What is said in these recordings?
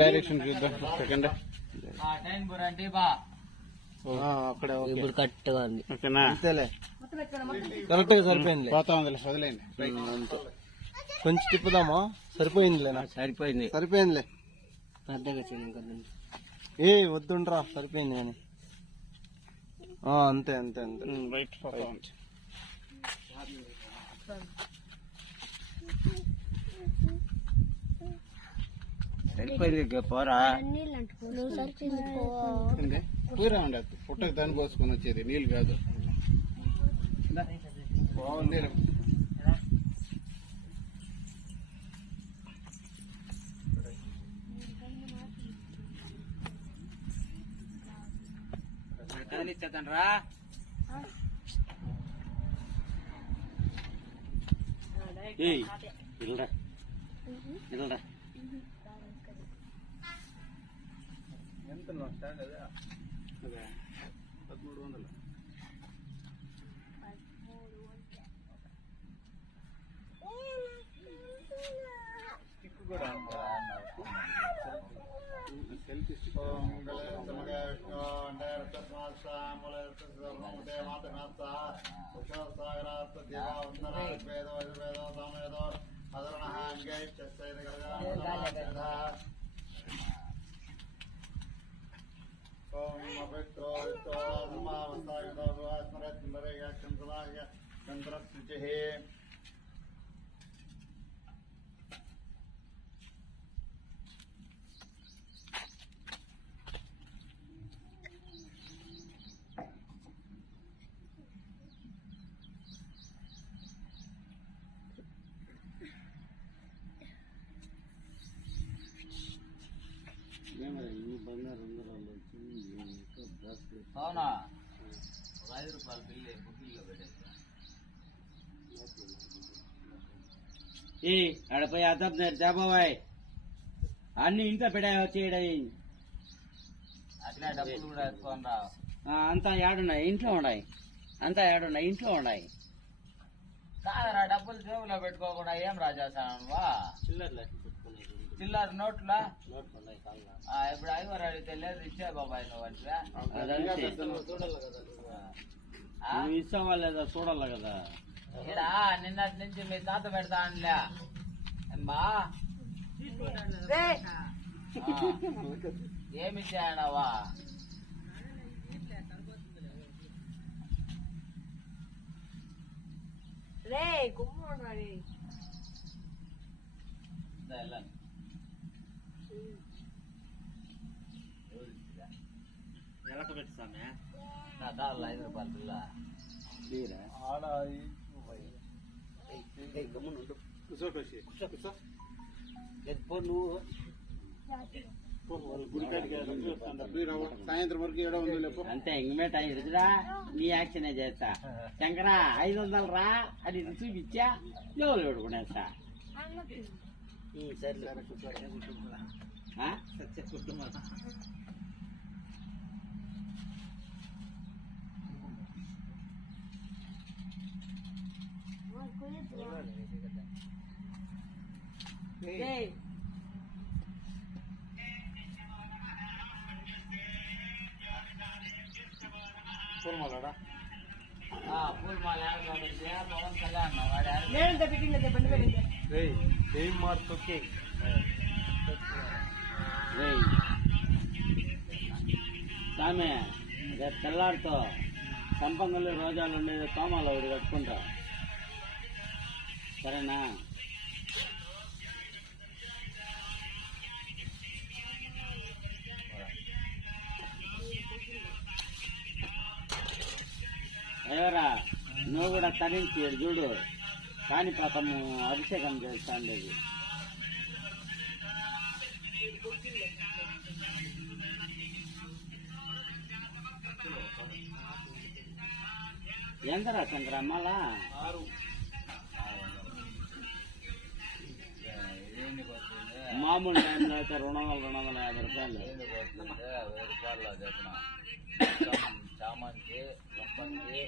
Direction చూద్దాం second అక్కడ ఇప్పుడు కరెక్ట్ గా ఉంది. ఓకేనా? అంతేలే, కరెక్ట్ గా సరిపోయింది. పోతా ఉందిలే, వదిలేండి. అంతే, కొంచెం తిప్పుదామా? సరిపోయిందిలే, నాకు సరిపోయిందిలే. పెద్దగా ఏ వద్దుండ్రా, సరిపోయింది కానీ. అంతే అంతే అంతే. రైట్, పోతా ఉంది. పోరా పూరా ఉండే పుట్టకు దాన్ని పోసుకొని వచ్చేది, నీళ్ళు కాదు. బాగుంది. కదిలిచ్చేద్దాంరా. ఇల్రా ఇల్రా ఎంత స్టాండ్ అదే 1300. స్టిక్ కూడా సెల్ఫీ స్టిక్. అవునా? 5 రూపాయలు బిల్లు బుకింగ్లో పెట్టేస్తా. ఆడపోయి అద్దం దేబాయ్ అన్ని ఇంట్లో పెట్టా వచ్చేయడాయి. అట్లా డబ్బులు కూడా ఎత్తుకోండా. అంతా ఏడున్నాయి, ఇంట్లో ఉన్నాయి. అంతా ఏడున్నాయి, ఇంట్లో ఉన్నాయి. కాదరా, డబ్బులు జేబులో పెట్టుకోకుండా ఏం రాజేస్తావా? చిల్లర నోట్లా ఇప్పుడు 5 అడిగితే లేదు, ఇచ్చే బాబాయ్ నువ్వు అంటే ఇస్తావా లేదా చూడాలి కదా. ఇక్కడ నిన్నటి నుంచి మీ తాత పెడతా అనలే అమ్మా. ఏమి ఇచ్చాయనవా? రే గుమ్మండి ఎలక పెట్టామే నా దాళ్ళు 5 రూపాయలు పిల్ల ఆడ నువ్వు సాయంత్రం వరకు ఏడో ఉంది లేపు. అంతే, ఇంకమే టైం రుజురా. నీ యాక్షన్ చేస్తా. శంకరా 500 రా అని చూపించా, ఎవరు పెట్టుకునేస్తా. సరే పూలమాలడా? పూలమాల పవన్ కళ్యాణ్ సామె రేపు తెల్లారితో సంపంగలు రోజాలు ఉండేది తోమాలు ఒకటి కట్టుకుంటా, సరేనా? ఎవరా నువ్వు కూడా తరించి చూడు, కాని పాపము అభిషేకం చేస్తా ఉండేది. ఎంతరా శంకర మళ్ళా? మామూలు టైంలో అయితే 200-250 రూపాయలు. 1000 రూపాయలు చెప్పిన చామంతి సంపంగి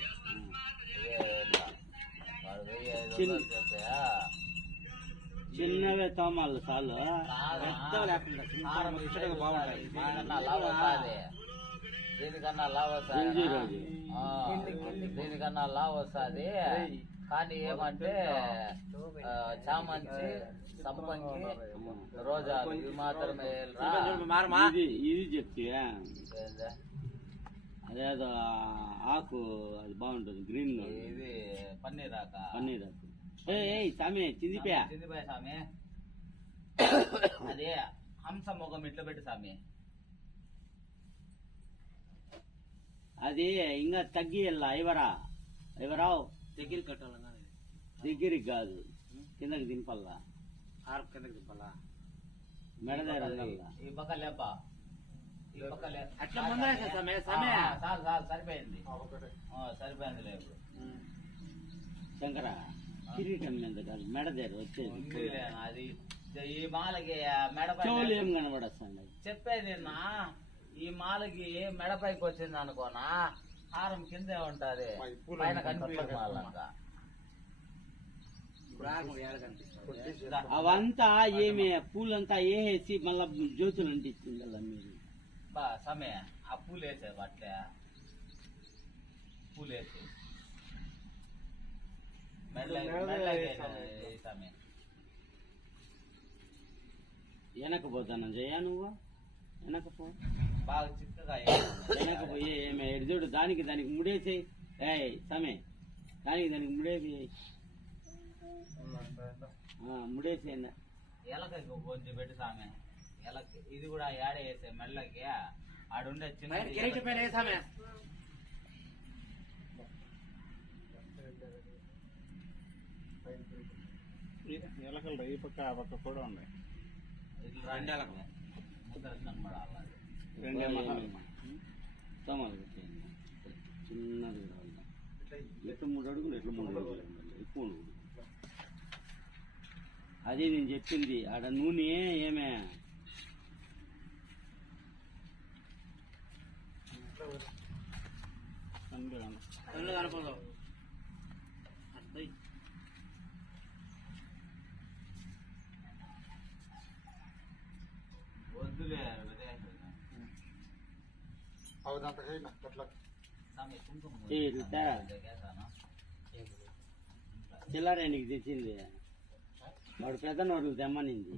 1500 చెప్పా. చిన్నవే తోమాలు చాలు. పెద్దవి లేకుండా హారం ముచ్చటగా బాగుంటాయి. దీనికన్నా లావు వస్తుంది, దీనికన్నా లావు వస్తుంది, దీనికన్నా లావు వస్తుంది. కానీ ఏమంటే చామంతి, సంపంగి, రోజా ఇవి మాత్రమే ఇది చెప్తా. అదేదో ఆకు అది బాగుంటుంది గ్రీన్ లో. ఇది పన్నీర్ ఆకు. పన్నీర్ ఆకు. సామి చిందిపోయా చిందిపోయా స్వామి. అదే హంస మొగం ఇట్లా పెట్టి స్వామి. అది ఇంకా తగ్గి ఎవరావు దగ్గర కట్టాలన్నా దగ్గరికి కాదు, కిందకి దింపల్లా. హారం కిందకి దింపాలా? మెడ దగ్గర ఉండాలా. ఈ పక్క లేప, ఈ పక్క అట్లా ముందరేసా సమయ సమయ చాలు చాలు సరిపోయింది. సరిపోయింది లేదు శంకర కిరీటం మీద కాదు, మెడ దగ్గర వచ్చేది. అది ఈ మాలకి చెవులు ఏం మెడపై కనబడస్తాండి. చెప్పేది నా, ఈ మాలకి మెడపైకి వచ్చింది అనుకోనా, హారం కిందే ఉంటది, పైన కనిపించదు మాలంతా. అవంతా ఏమి పూలంతా వేసి మళ్ళా జ్యోతులు అంటించింది మీరు. బా సమయ ఆ పూలు వేసే అట్లే పూలు వేసి సమయం వెనకపోతాను జయ నువ్వు వెనకపో. బాగా చిక్కగా వెనకపోయి ఏమి ఎడుజోడు దానికి ముడేసి సమే దానికి ముడేసి ముడేసి ఎలకకి కొంచెం పెట్టి సామె. ఎలక ఇది కూడా యాడే వేసే మెల్లకి ఆడుండే చిన్న ఎలకలు ఈ పక్క ఆ పక్క కూడా ఉన్నాయి. రెండే మహాలు. చిన్నది ఎట్లు 3 అడుగులు ఎట్లు 3 అడుగులు ఎక్కువ. అదే నేను చెప్పింది ఆడ నూనె ఏమే కనపడదు. వద్దులే చిల్లర నీకు తెచ్చింది వాడు పెద్ద నోట్లు తెమ్మనింది.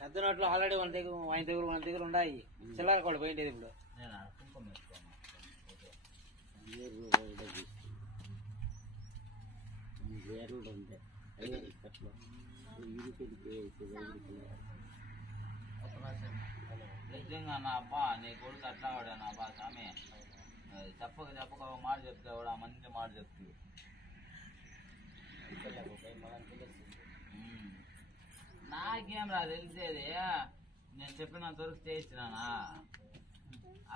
పెద్ద నోట్లు ఆల్రెడీ మన దగ్గర ఉన్నాయి. చిల్లర కూడా పోయిండేది ఇప్పుడు. నిజంగా నా అబ్బా నీ కొడుకు అట్లా వాడా నా అబ్బా స్వామి. చెప్పక ఒక మాట చెప్తే కూడా మంచి మాట చెప్తుంది. నాకేం రా తెలిసేది, నేను చెప్పినంత వరకు చేయించినానా,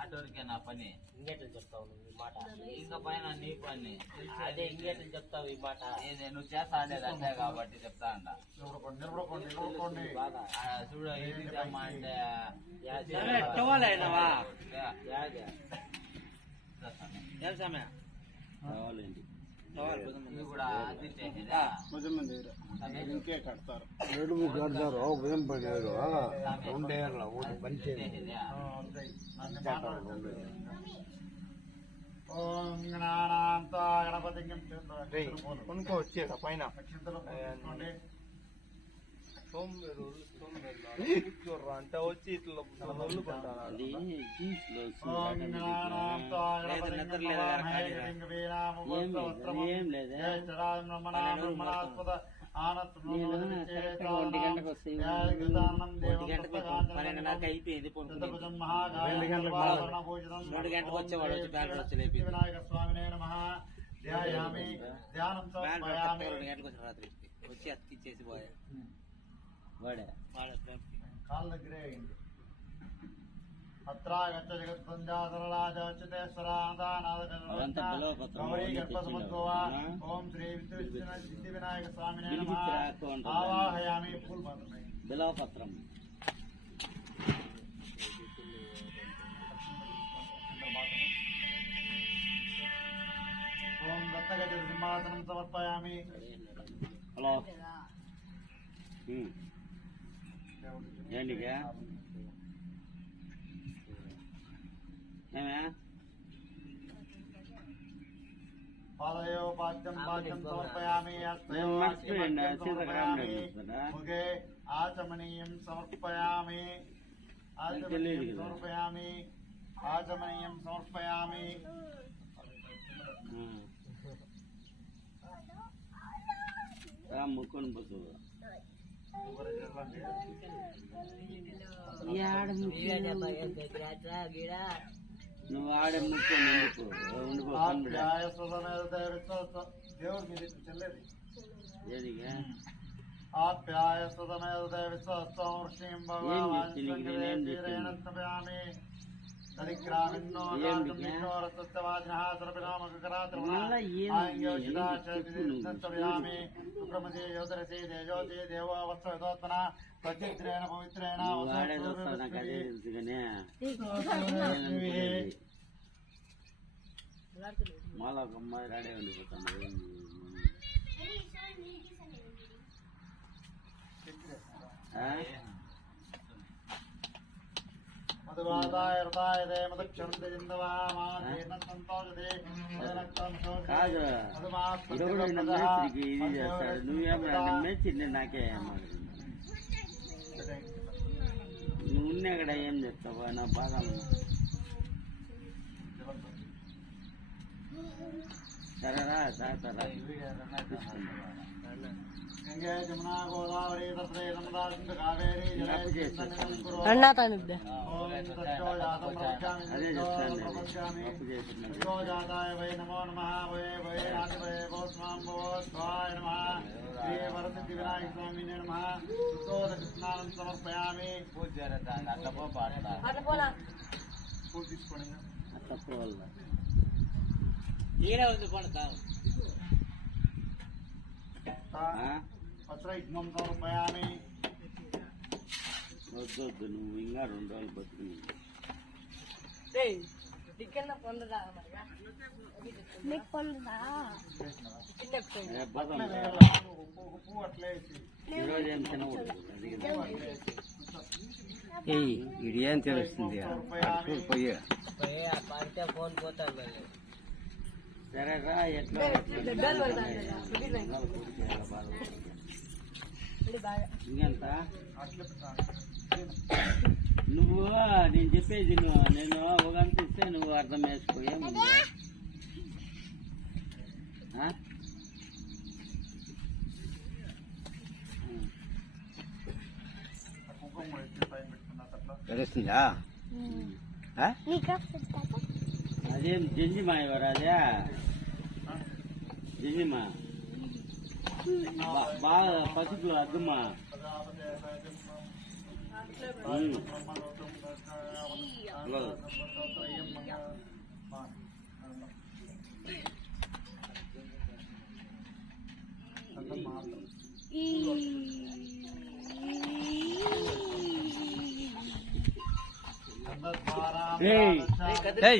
అటువరకే నా పని. ఇంకేటని చెప్తావు నువ్వు ఈ మాట? ఇంకా పైన నీ పని. అదే ఇంకేటని చెప్తావు ఈ మాట? నువ్వు చేస్తా అనేది అంతే కాబట్టి చెప్తా అంట. చూడు ఏంటి అమ్మా అంటే కావాలండి ఇవి కూడా అదిచ్చేసేదా ఇంకే కడతారు. నడుము కడతారు భుజం పడారు రెండేళ్ళ ఒకటి పంచేది. కొనుక్కో వచ్చేదా పైన అంటే వచ్చి ఇట్లా అది జీన్స్ లో ఏం లేదా నేను 1 గంటకు వస్తాయి. 1 గంటకు 12:30 అయిపోయింది. 3 గంటకు వచ్చేవాడు వచ్చి బ్యాంక్ వచ్చి లేపింది. 2 గంటలకు వచ్చి రాత్రి వచ్చి అతికిచ్చేసి పోయా. వాడే కాళ్ళ దగ్గరే అయింది. అత్రాగచ్చ గౌరీ గర్భసముద్భవ ఓం శ్రీ సిద్ధి వినాయక స్వామినే నమః. ఆవాహయామి పూల్ మాత్రమే బిలవపత్రం ఓం దత్తగజ సింహాసనం సమర్పయామి. హలో దేనికా ఏమే పాదయో పాద్యం పాద్యం సమర్పయామి మేము మర్చిపోయింది సమర్పయామి ముఖే ఆచమనీయం సమర్పయామి ఆచమనీయం సమర్పయామి ఆచమనీయం సమర్పయామి ముక్కొని పోతు నువ్వు ఆడే ముక్కొని దేవుడి మీద చెల్లేది ఏదిగా ఆప్యాయ సదమేవ దేవిస్వం శ్రీం భగవామి తదిగ్రామిన్నో నామిన్నో రసస్తవాజనః సర్వనామకరాత్రమయామి సుబ్రహ్మణ్య యోధరసే దేజోజే దేవో వస్త్రదోత్మన ప్రతిద్రేణ పవిత్రేణ మాలో ఒక అమ్మాయి రెడీ ఉండిపోతాను మధువాదాయ హృదాయ దే మధుక్షంతి జిందవామాదేన సంతోషదే కాదు ఇది చేస్తాడు నువ్వేమన్నా మేచ్చింది నాకే నువ్వు అక్కడ ఏం చేస్తావా నా బాగా సరేరా తాతారా గంగే జమునా గోదావరి సరస్వతి నర్మదా సింధు కావేరి అన్నా తానుద్దా అదే చెప్తాను జాతాయ వై నమో నమః వై వై నాథ వై గోస్వాం గోస్వాయ నమః శ్రీ వరసిద్ధి వినాయక స్వామినే నమః సుతోదక స్నానం సమర్పయామి పూజ తీసుకోండి తప్పవల్ల ఈడే ఉంది పడతాను వస్త్రయుగ్మం సమర్పయామి వద్దొద్దు నువ్వు ఇంకా 2 రోజులు బతుకుని పువ్వు అట్లే ఈరోజు ఏం తినకూడదు ఇది ఏం తెలుస్తుంది పోయి పడితే ఫోన్ పోతాను సరేరా ఎట్లా ఇంకెంత నువ్వు నేను చెప్పేది నేను ఒక అంత ఇస్తే నువ్వు అర్థం చేసుకోయా తెలుస్తుందా అదేం జంజిమా ఇవ్వరా అదే జంజిమా బాగా పసుపులు అద్దమ్మా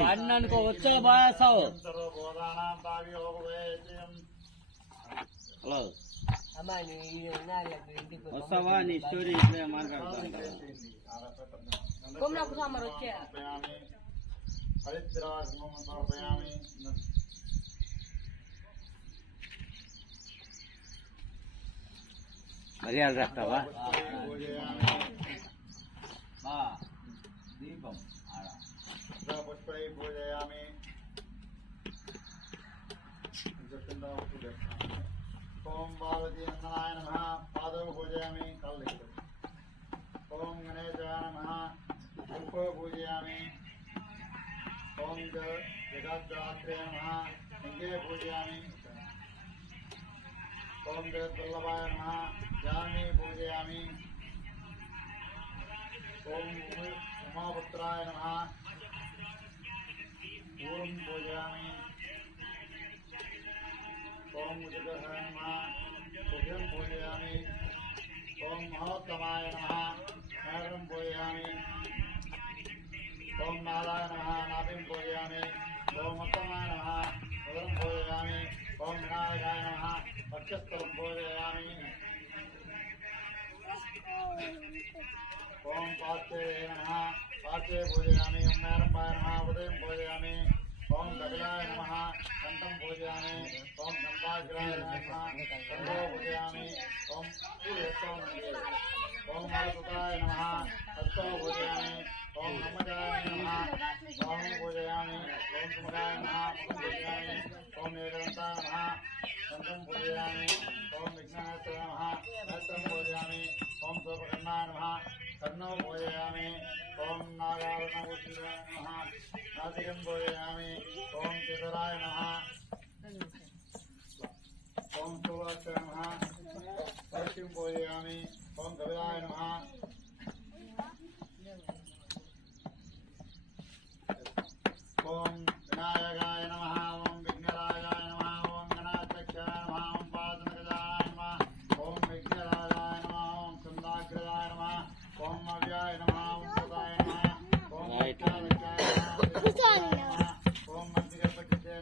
అన్నానుకో వచ్చా బాసావు హలో వస్తావా నీ స్టోరీ ఇట్లా మాట్లాడుతా మర్యాద రాస్తావా దీపం పుష్పై పూజయామి ఓం పార్వతీ నందనాయ నమః పాదౌ పూజయామి కల్లికి ఓం గణేశాయ నమః పుష్పో పూజయామి ఓం జగద్ధాత్రే నమః లింగే పూజయామి ఓం జగద్వల్లభాయ నమః జామి పూజయామి ఓం ఉమాపుత్రాయ నమః పూర్వం పూజయామి ఓం ఉదగాయ నమః ఉదయం పూజయామి ఓం మహోత్తమాయ నమః నేత్రం పూజయామి ఓం నారాయ నమః నాభిం పూజయామి ఓం ఉత్తమాయ నమః ఉదరం పూజయామి ఓం వినాయకాయ నమః వక్షస్థలం పూజయామి ఓం పాస్తే నమః పాస్తే పూజయామి ఓం మేరంబాయ నమః ఉదయం పూజయామి ఓం కపిలాయ నమః కంఠం పూజయామి ఓం కంఠాగ్రాయ నమః కంఠో పూజయామి ఓం ఓం మలసుతాయ నమః హస్తో పూజయామి ఓం బ్రహ్మచారాయ నమః బాహుం పూజయామి ఓం సుముఖాయ నమః ముఖం పూజయామి ఓం ఏకదంతాయ నమః కంఠం పూజయామి ఓం విఘ్నహస్తాయ నమః నేత్రం పూజయామి ఓం సోపకర్ణాయ నమః కర్ణో పూజయామి ఓం నాగావరణభూషితాయ నమః నాసికం పూజయామి ఓం కేతరాయ నమః ఓం శోభాక్షాయ నమః సాక్షిం పూజయామి ఓం కవిరాయ నమః ఓం వినాయకాయ నమః ఓం విఘ్నరాజాయ నమః ఓం గణాధ్యక్షాయ నమః ఓం పాదనగజాయ నమః ఓం విఘ్నరాజాయ నమః ఓం చందాగ్రజాయ నమః ఓం అవ్యాయ నమః ఓం సుతాయ నమః ఓం విఘ్నాధ్యక్షాయ నమః ఓం మంత్రిగర్భకృతే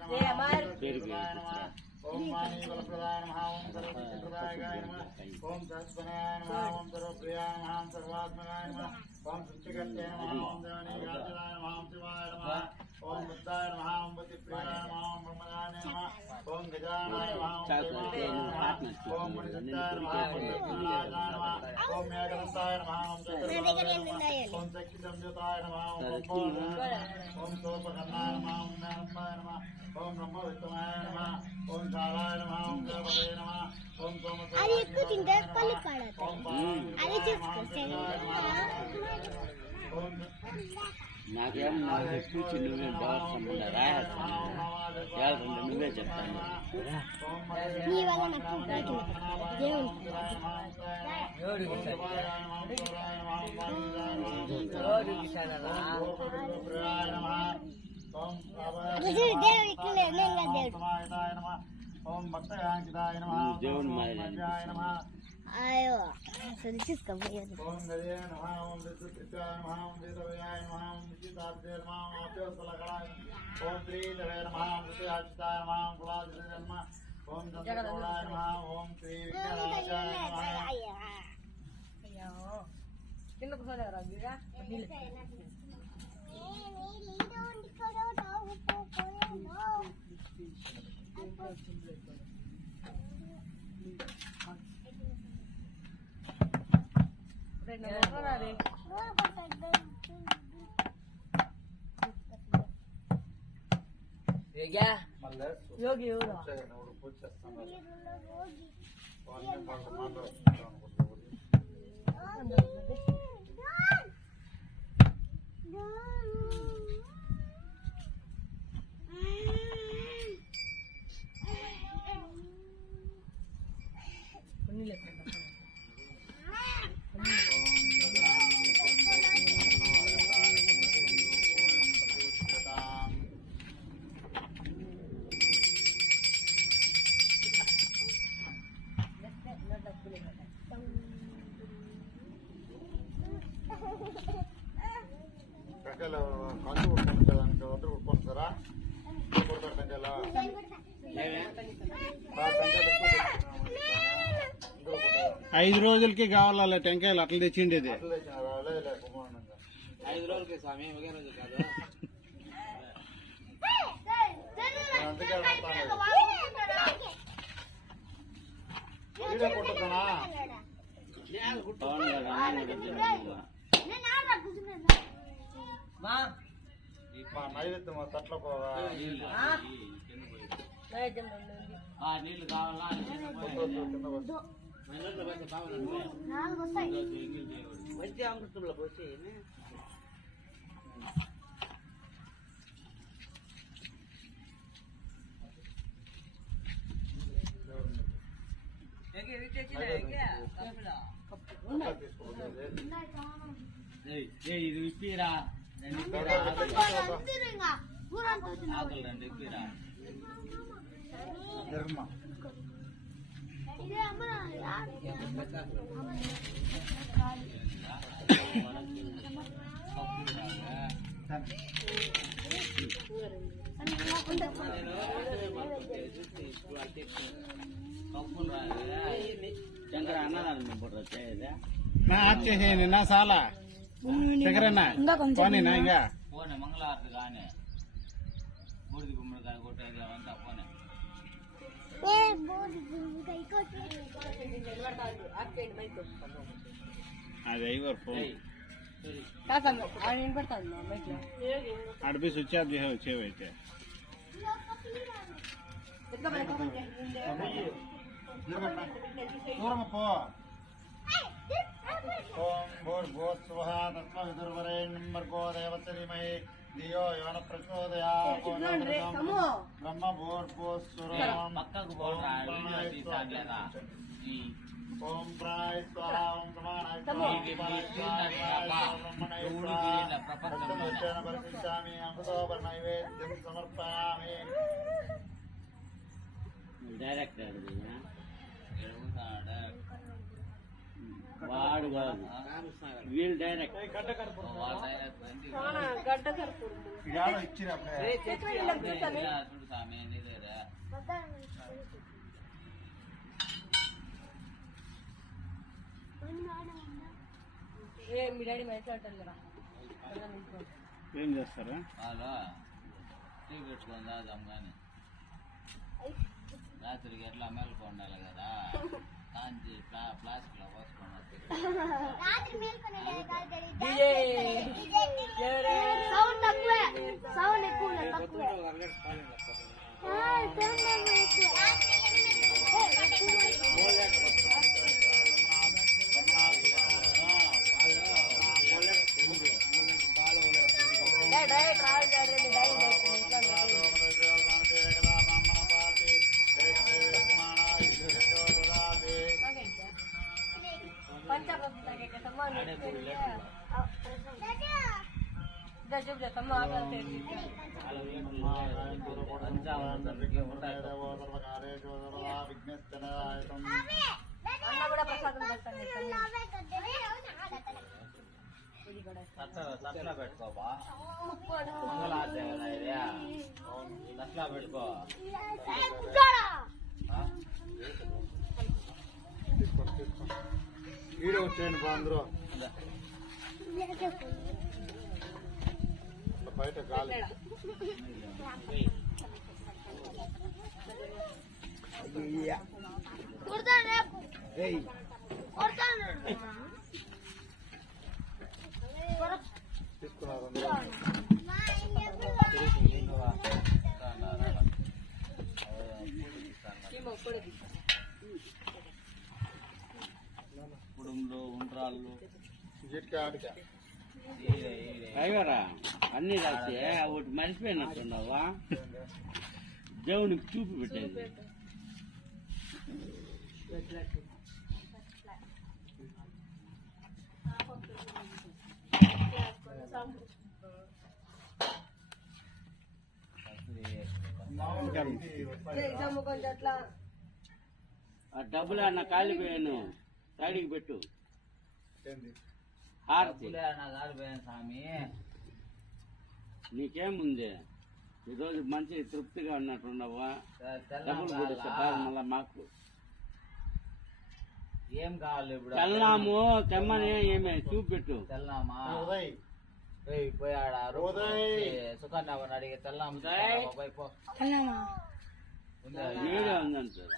నమః ఓం మానీబలప్రదాయ నమః ఓం సర్వశక్తిప్రదాయకాయ నమః ఓం సహస్వనాయ నమః ఓం సర్వప్రియాయ నమః ఓం సర్వాత్మకాయ నమః ఓం సృష్టికర్తే నమః ఓం దేవనీయాయ నమః ఓం శివాయ నమః ఓం బుద్ధాయ నమః ఓం బుద్ధిప్రియాయ నమః ఓం బ్రహ్మదాయ నమః ఓం గజానాయ నమః ఓం దేవాయ నమః ఓం మణిదంతాయ నమః ఓం దక్షిణాయ నమః ఓం ఏకదంతాయ నమః ఓం చతుర్బాహువాయ నమః ఓం చక్షుసంయుతాయ నమః ఓం కుంభోదరాయ నమః ఓం సోపకర్ణాయ నమః ఓం మేరంబాయ నమః ఓం బ్రహ్మవిత్తమాయ నమః ఓం కాలాయ నమః ఓం గణపతే నమః ఓం సోమసాయ ఓం నాకేం నాకు కూర్చి నువ్వే డౌట్ సంబంధం రాయేస్తాను నువ్వే చెప్తాను ఓం భక్తయాంకితాయ నమః దేవుని నమః అయ్యో సరే చూసుకోపోయేది ఓం గజే నమః ఓం విద్యుత్యాయ నమః ఓం వేదవ్యాయ నమః ఓం విద్యుతాబ్దే నమః ఓం అభ్యోత్పలకరాయ ఓం శ్రీధవే నమః ఓం విద్యాచితాయ నమః ఓం కులాదితే నమః ఓం దంతకోడాయ నమః ఓం శ్రీ విఘ్నరాజాయ నమః అయ్యో కింద కూర్చోలేరా వీరా యోగి ఎవరు పూజ చేస్తాను మాట్లాడుతున్నాను టెంకాయలు కంచు కొట్టుకుంటానికి వద్ద కొట్టుకుంటారా కొడతారు టెంకాయలు 5 రోజులకి కావాలా టెంకాయలు అట్లా తెచ్చిండేది 5 రోజులకి స్వామి ఒకే రోజు కాదు అందుకే కొట్టుతానా మా నైవేద్యం తట్లో పోవా నీళ్లు కావాలా మంచి అమృతంలో పోసి ఇది ఇప్పిరా ఇప్పిరా శంకర అన్నదానం నా ఆచే నా సాలా ఇంకా కొంచెం పోనే మంగళహారతి కానీ బూడిది గుమ్మడికాయ కొట్టేది అవంతా పోనే అది ఐవర్ ఫోన్ ఆయన వినపడతాను అడిపి స్విచ్ ఆఫ్ చేయవైతే దూరం పో ఓం భూర్భువస్సువః తస్మాద్విదుర్వరేణ్యం భర్గో దేవస్య ధీమహి ధియో యో నః ప్రచోదయాత్ బ్రహ్మ భూర్భువస్సురం పక్కకు పోరా వీడియో తీసాట్లేదా ఓం ప్రాయ స్వాహ ఓం సమానాయ పరిశిష్యామి అమృతోపర నైవేద్యం సమర్పయామి డైరెక్టర్ వాడు కాదు వీళ్ళు డైరెక్ట్ ఇడాలో ఇచ్చినప్పుడే చూడు స్వామి నీదేరా మీ డాడీ మాట్లాడతాను కదా ఏం చేస్తారా అలా టీ పెట్టుకొని దాదాం కానీ రాత్రికి ఎట్లా మేలుకో ఉండాలి కదా కాంచి ప్లాస్టిక్ లో పోసుకొని సౌండ్ తక్కువే సౌండ్ ఎక్కువ తక్కువే తట్లా పెట్టుకోబా మంగళహారతి కదా ఇది తట్లా పెట్టుకో వీడియో వచ్చేయండి అందరూ బయట గాలి తీసుకున్నారు కుటుంబంలో ఉండ్రాళ్ళు డ్రైవరా అన్ని రాసి ఒకటి మర్చిపోయినట్టున్నావా దేవునికి చూపి పెట్టేది ఆ డబ్బులు అన్న కాలిపోయాను సైడ్కి పెట్టు హారతి కాలిపోయాను స్వామి నీకేముంది ఈరోజు మంచి తృప్తిగా ఉన్నట్టున్నావా డబ్బులు కూడా మళ్ళా మాకు ఏం కావాలి ఇప్పుడు తెల్లాము తెమ్మని ఏమే చూపెట్టు తెల్లామా ఉదయ్ పోయాడా సుకన్య అడిగి తెల్లాము పో వీడియో ఉందంటారు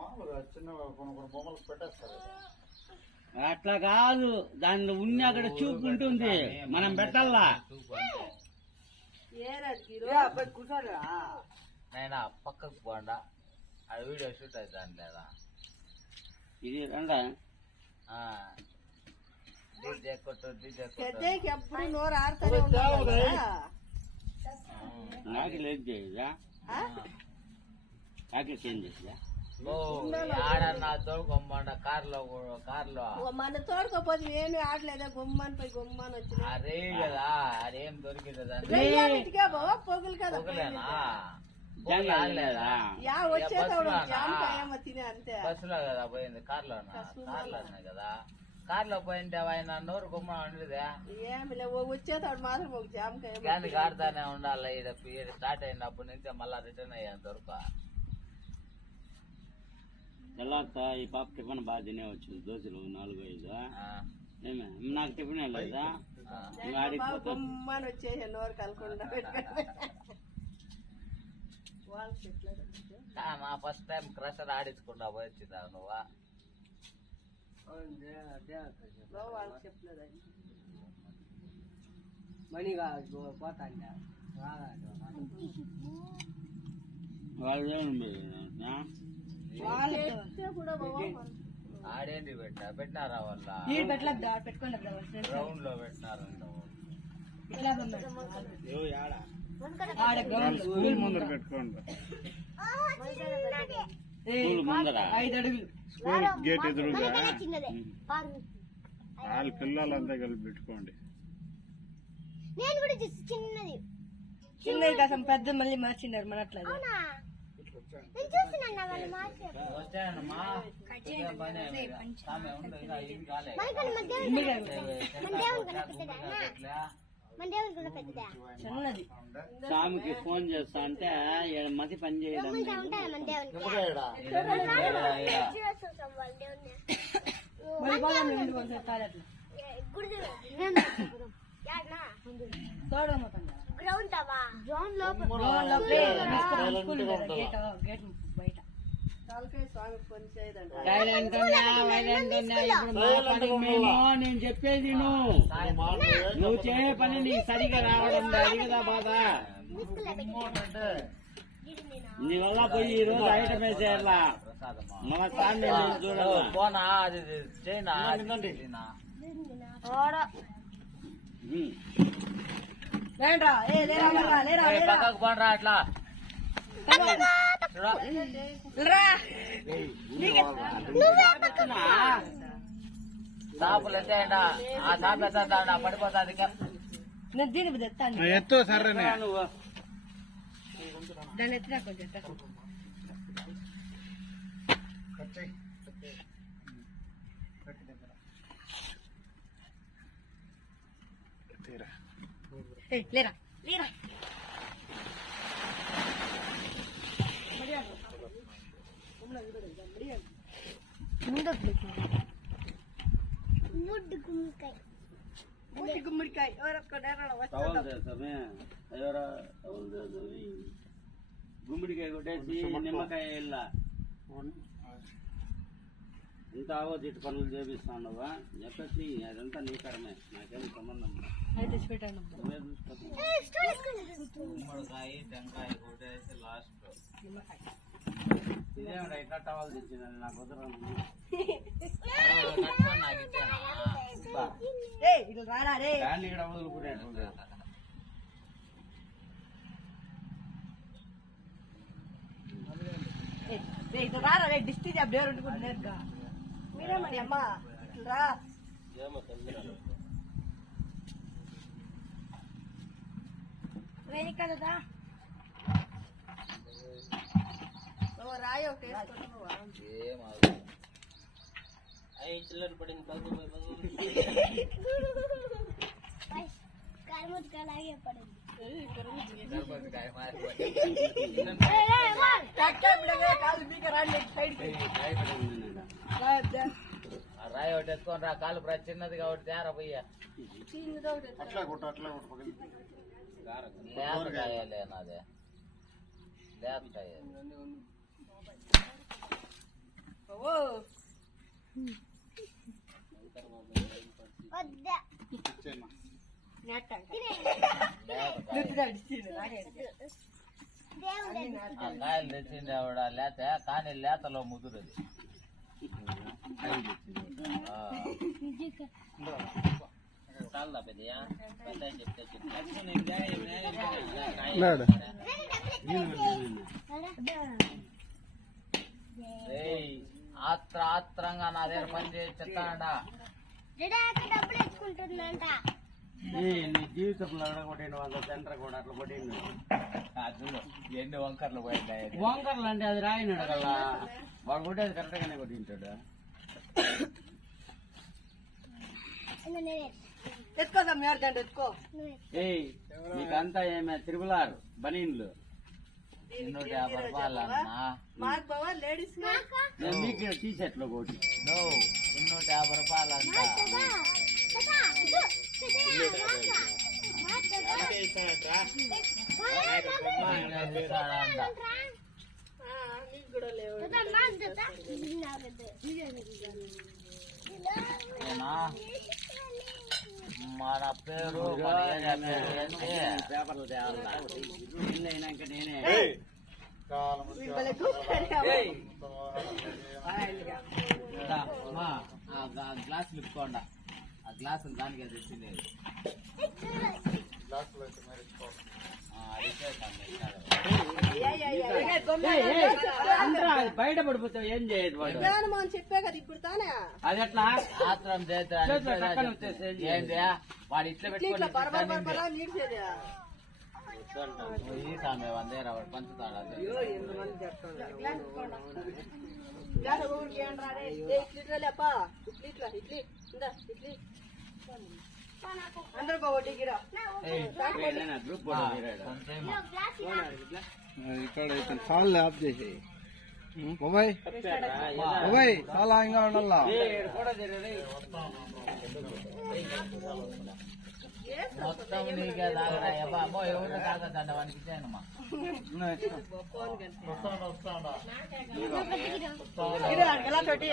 మామూలుగా చిన్న కొన్ని బొమ్మలు పెట్టేస్తారు అట్లా కాదు దానిలో ఉన్న అక్కడ చూపు ఉంటుంది మనం పెట్టాలా నైనా పక్కకు పోండా ఆ వీడియో షూట్ అవుతాను లేదా ఇది రండా డీజే కొట్టు నాకు లేదు చేయదా నాకు చేంజ్ చేసా ఆడన్నా తోడుకోమండ కార్లో మన తోడుకోపోతే ఏమి ఆడలేదా గుమ్మని పోయి గుమ్మని వచ్చి అరే కదా అదేం దొరికింది పొగులు కదా లేదా వచ్చేటప్పుడు జామకాయ తినే అంతే బస్సులో కదా పోయింది కార్లో కదా కార్లో పోయింటే ఆయన నోరు గుమ్మ ఉండేదే ఏమి లేవు వచ్చేతాడు మాత్రం ఒక జామకాయ కానీ కాడుతానే ఉండాలి. ఈడ స్టార్ట్ అయినప్పటి నుంచి మళ్ళా రిటర్న్ అయ్యేంత వరకు. తెల్లారుతా ఈ పాప టిఫిన్ బాగా తినేవచ్చు. దోశలు 4-5 ఏమే నాకు టిఫిన్ లేదా గుమ్మని వచ్చేసి నోరు కలకుండా వాళ్ళకి చెప్పలేదు. నా ఫస్ట్ టైం క్రషర్ ఆడించుకుంటా వచ్చిందా నువ్వా? వాళ్ళకి చెప్పలేదు. మణిగా పోతాండ ఆడేంటి పెట్టినారా వాళ్ళ గ్రౌండ్ లో పెట్టినారంట. స్కూల్ ముందర పెట్టుకోండి. స్కూల్ గేట్ ఎదురుగా వాళ్ళ పిల్లలంతా కలిపి పెట్టుకోండి. చిన్నది కోసం పెద్ద మళ్ళీ మార్చినారు మన అట్లా. వచ్చానమ్మా స్వామికి ఫోన్ చేస్తా అంటే మతి పని చేయడం. నేను చెప్పేది నువ్వు చేయ పని నీకు సరిగా రావడం అది కదా బాధ. నీ వల్ల పోయి ఈ రోజు ఐటమ్ వేసేయాల మన సార్ చూడాలి. పోనా అది చేయనా పక్కకు పోనరా అట్లా షాపులు ఎత్తాయంట. ఆ షాపు ఎత్తా పడిపోతుంది. ఎత్తు సరే దాన్ని ఎత్తినా కొంచెం లేరా లేరా గుమ్మడికాయ గుమ్మడికాయ కొట్టేసి నిమ్మకాయ ఇలా ఇంత ఆవద్దు ఇటు పనులు చేపిస్తానువా చెప్పేసి అదంతా నీ కరమే, నాకేం సంబంధం. గుమ్మడికాయ టెంకాయ కొట్టేసి లాస్ట్ ఇదేమిటా ఇట్లా టవాలు తెచ్చిందని నాకు కుదరదు. నాకు ఇచ్చానా దాన్ని ఇక్కడ వదులుకునేటువంటి డిస్ట్రిక్ట్ జాబ్ డేర్ ఉంటుకుంటున్నారు మీరే మరి అమ్మా రా వేరే కదా రాయి చిల్లర పడింది అలాగే పడింది రాయి ఒకటి ఎత్తుకొని రా. కాలు చిన్నది కాబట్టి తేరా పోయ్యా. అట్లా కొట్టు అట్లా కొట్టు. లేతకాయలే నాదే లేతకాయ. కాయలు తెచ్చిండే ఆవిడ లేత, కానీ లేతలో ముదురుది. చాలా పెద్దయా పెద్ద చెప్తే ఆత్రంగా నా దగ్గర పని చేసి చెప్తానంట. నీ జీవితంలో అడగొట్టిన వాళ్ళ సెంటర్ కూడా అట్లా కొట్టిండు. ఎన్ని వంకర్లు పోయింటాయి. వంకర్లు అంటే అది రాయిని అడగల, వాడు కొట్టేది కరెక్ట్ గానే కొట్టింటాడు. ఎత్తుకో స్వామి 6 గంటలు ఎత్తుకో. ఏయ్ నీకంతా ఏమే తిరుమలారు బనీన్లు 250 రూపాయలన్నా మాకు బావా లేడీస్ నేను మీకు టీ షర్ట్లు ఒకటి 250 రూపాయలంట మీకు కూడా లేవు. మన పేరు మన ఏరియా పేరు ఏంటి? పేపర్లు తేవాలా ఇల్లు అయినాక నేనే గ్లాసులు ఇప్పుకోండా ఆ గ్లాసులు దానికి తెచ్చిండేది బయట పడిపోతావు ఏం చేయదు వాడు జ్ఞానం అని చెప్పే కదా ఇప్పుడు తానే అది ఎట్లా ఆత్రం చేతిలో పక్కన వచ్చేసి ఏం ఏంటి వాడు ఇట్లా ఇట్లా పెట్టుకొని బరబర బరబర నీడ్చేది. ఈ సామె 100 వాడు పంచుతాడు అది గ్లాస్ ఒకటి ఇవ్వండి రా రే. ఏ ఇట్లా లేపా ఇట్లా ఇడ్లీ ఇందా ఇడ్లీ అందరికి ఒకటి గిరా. గ్రూప్ కూడా ఇక్కడ ఇతను కాళ్ళు ఆఫ్ చేసి బాబాయ్ బాబాయ్ చాలా ఇంకా ఉండాలా మొత్తం నీకే తాగడా అబ్బా ఎవరు తాగదండ వానికి ఇచ్చానమ్మా వస్తాడా గిరా, గ్లాస్ ఒకటి